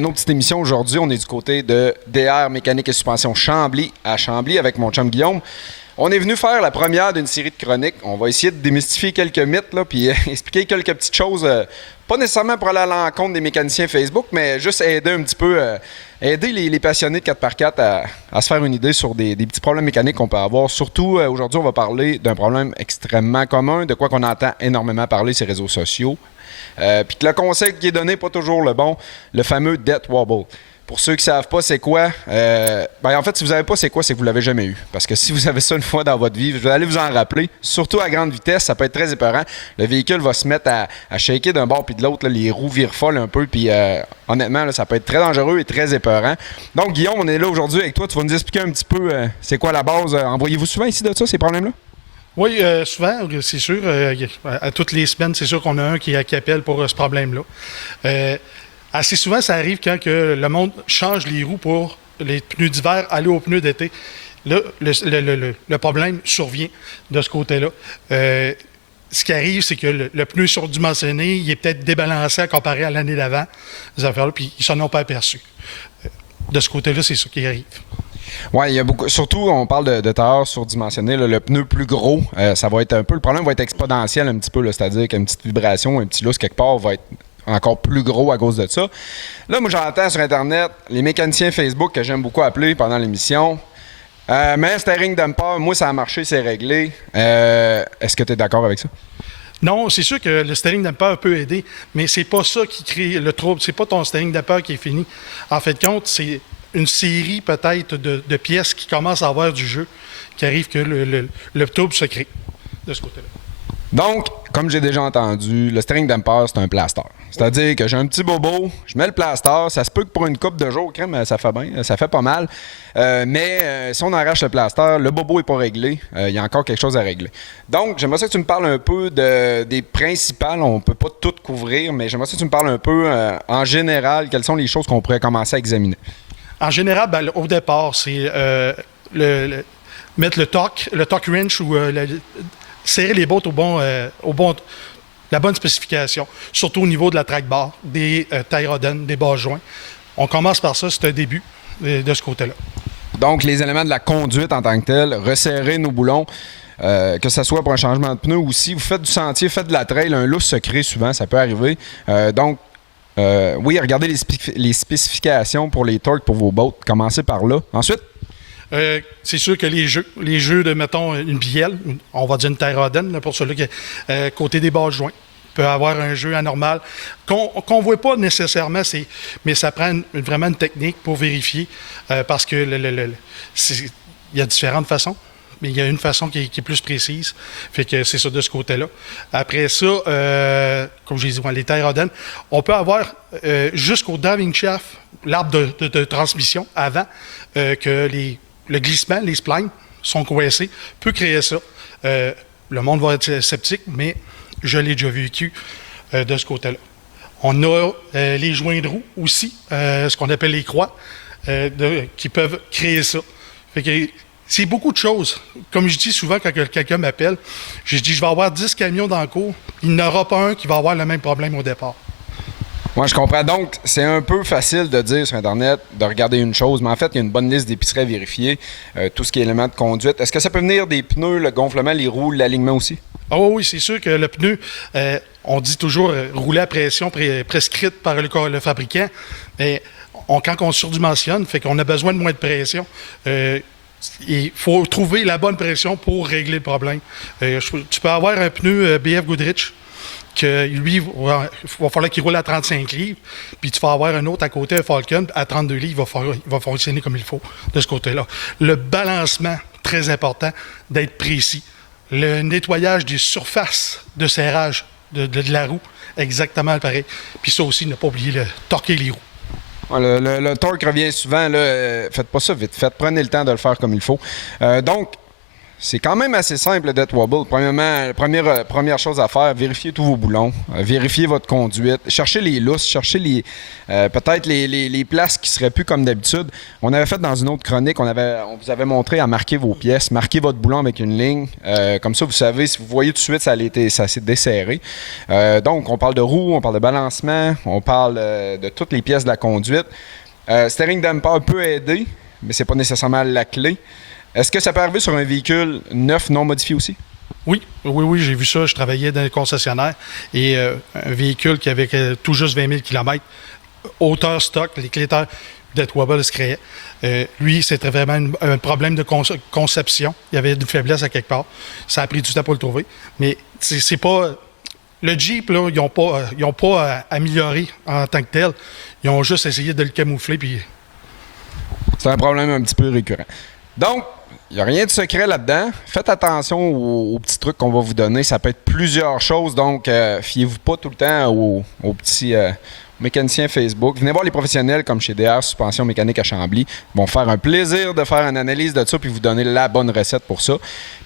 une autre petite émission aujourd'hui. On est du côté de DR Mécanique et Suspension Chambly à Chambly avec mon chum Guillaume. On est venu faire la première d'une série de chroniques. On va essayer de démystifier quelques mythes, là, puis expliquer quelques petites choses, pas nécessairement pour aller à l'encontre des mécaniciens Facebook, mais juste aider un petit peu, aider les passionnés de 4x4 à se faire une idée sur des petits problèmes mécaniques qu'on peut avoir. Surtout, aujourd'hui, on va parler d'un problème extrêmement commun, de quoi qu'on entend énormément parler sur les réseaux sociaux. Puis que le conseil qui est donné n'est pas toujours le bon, le fameux death wobble. Pour ceux qui ne savent pas c'est quoi, en fait, si vous ne savez pas c'est quoi, c'est que vous ne l'avez jamais eu. Parce que si vous avez ça une fois dans votre vie, vous allez vous en rappeler. Surtout à grande vitesse, ça peut être très épeurant. Le véhicule va se mettre à shaker d'un bord puis de l'autre. Là, les roues virent folles un peu. Puis honnêtement, là, ça peut être très dangereux et très épeurant. Donc, Guillaume, on est là aujourd'hui avec toi. Tu vas nous expliquer un petit peu c'est quoi la base. Envoyez-vous souvent ici de ça, ces problèmes-là? Oui, souvent, c'est sûr. À toutes les semaines, c'est sûr qu'on a un qui appelle pour ce problème-là. Assez souvent, ça arrive quand que le monde change les roues pour les pneus d'hiver, aller aux pneus d'été. Là, le problème survient de ce côté-là. Ce qui arrive, c'est que le pneu surdimensionné, il est peut-être débalancé à comparer à l'année d'avant, ces affaires-là, puis ils ne s'en ont pas aperçus. De ce côté-là, c'est ça qui arrive. Oui, il y a beaucoup. Surtout, on parle de tailleur surdimensionné. Là, le pneu plus gros, ça va être un peu. Le problème va être exponentiel un petit peu, là, c'est-à-dire qu'une petite vibration, un petit lousse quelque part va être encore plus gros à cause de ça. Là, moi, j'entends sur Internet les mécaniciens Facebook que j'aime beaucoup appeler pendant l'émission. Mais un steering dumper, moi, ça a marché, c'est réglé. Est-ce que tu es d'accord avec ça? Non, c'est sûr que le steering dumper peut aider, mais c'est pas ça qui crée le trouble. C'est pas ton steering dumper qui est fini. En fait de compte, c'est une série peut-être de pièces qui commencent à avoir du jeu, qui arrive que le trouble se crée de ce côté-là. Donc, comme j'ai déjà entendu, le steering dumper, c'est un plaster. C'est-à-dire que j'ai un petit bobo, je mets le plaster, ça se peut que pour une couple de jours, crème, ça fait bien, ça fait pas mal. Mais si on arrache le plaster, le bobo n'est pas réglé, il y a encore quelque chose à régler. Donc, j'aimerais ça que tu me parles un peu des principales, on ne peut pas tout couvrir, mais j'aimerais ça que tu me parles un peu, en général, quelles sont les choses qu'on pourrait commencer à examiner. En général, au départ, c'est mettre le torque wrench ou serrer les bottes la bonne spécification, surtout au niveau de la track bar, des tie rods, des bas joints. On commence par ça, c'est un début de ce côté-là. Donc, les éléments de la conduite en tant que tel, resserrer nos boulons, que ce soit pour un changement de pneu ou si vous faites du sentier, faites de la trail, un lousse se crée souvent, ça peut arriver. Oui, regardez les spécifications pour les torques pour vos bottes. Commencez par là. Ensuite? C'est sûr que les jeux de, mettons, une bielle, on va dire une tie rod, pour ceux-là qui côté des bas joints, peut avoir un jeu anormal qu'on ne voit pas nécessairement, mais ça prend vraiment une technique pour vérifier parce que il y a différentes façons. Mais il y a une façon qui est plus précise. Fait que c'est ça de ce côté-là. Après ça, comme je l'ai dit, les tie rods, on peut avoir jusqu'au driving shaft, l'arbre de transmission, avant que le glissement, les splines sont coincés, peut créer ça. Le monde va être sceptique, mais je l'ai déjà vécu de ce côté-là. On a les joints de roue aussi, ce qu'on appelle les croix, qui peuvent créer ça. Fait que c'est beaucoup de choses. Comme je dis souvent quand quelqu'un m'appelle, je dis je vais avoir 10 camions dans le cours, il n'y en aura pas un qui va avoir le même problème au départ. Moi, je comprends. Donc, c'est un peu facile de dire sur Internet, de regarder une chose, mais en fait, il y a une bonne liste d'épiceries à vérifier, tout ce qui est éléments de conduite. Est-ce que ça peut venir des pneus, le gonflement, les roues, l'alignement aussi? Ah oui, c'est sûr que le pneu, on dit toujours rouler à pression prescrite par le fabricant, mais quand on surdimensionne, fait qu'on a besoin de moins de pression. Il faut trouver la bonne pression pour régler le problème. Tu peux avoir un pneu BF Goodrich que lui, il va falloir qu'il roule à 35 livres, puis tu vas avoir un autre à côté, un Falcon, à 32 livres, il va fonctionner comme il faut de ce côté-là. Le balancement, très important, d'être précis. Le nettoyage des surfaces de serrage de la roue, exactement pareil. Puis ça aussi, ne pas oublier de torquer les roues. Le torque revient souvent. Là, faites pas ça vite. Prenez le temps de le faire comme il faut. Donc, C'est quand même assez simple, le death wobble. Premièrement, première chose à faire, vérifiez tous vos boulons, vérifiez votre conduite, cherchez les lousses, cherchez peut-être les places qui seraient plus comme d'habitude. On avait fait dans une autre chronique, on vous avait montré à marquer vos pièces, marquez votre boulon avec une ligne. Comme ça, vous savez, si vous voyez tout de suite, ça s'est desserré. Donc, on parle de roues, on parle de balancement, on parle de toutes les pièces de la conduite. Steering damper peut aider, mais c'est pas nécessairement la clé. Est-ce que ça peut arriver sur un véhicule neuf non modifié aussi? Oui, j'ai vu ça. Je travaillais dans le concessionnaire et un véhicule qui avait tout juste 20 000 km, hauteur stock, l'éclateur death wobble se créait. Lui, c'était vraiment un problème de conception. Il y avait une faiblesse à quelque part. Ça a pris du temps pour le trouver. Mais c'est pas... Le Jeep, là, ils n'ont pas amélioré en tant que tel. Ils ont juste essayé de le camoufler. Puis... C'est un problème un petit peu récurrent. Donc, il n'y a rien de secret là-dedans. Faites attention aux petits trucs qu'on va vous donner. Ça peut être plusieurs choses, donc fiez-vous pas tout le temps aux petits mécaniciens Facebook. Venez voir les professionnels comme chez DR Suspension Mécanique à Chambly. Ils vont faire un plaisir de faire une analyse de ça puis vous donner la bonne recette pour ça.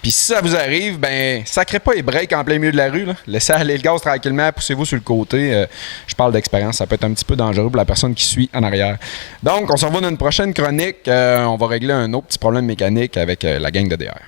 Puis si ça vous arrive, sacrez pas les breaks en plein milieu de la rue. Là. Laissez aller le gaz tranquillement, poussez-vous sur le côté. Je parle d'expérience, ça peut être un petit peu dangereux pour la personne qui suit en arrière. Donc, on se revoit dans une prochaine chronique. On va régler un autre petit problème mécanique avec la gang de DR.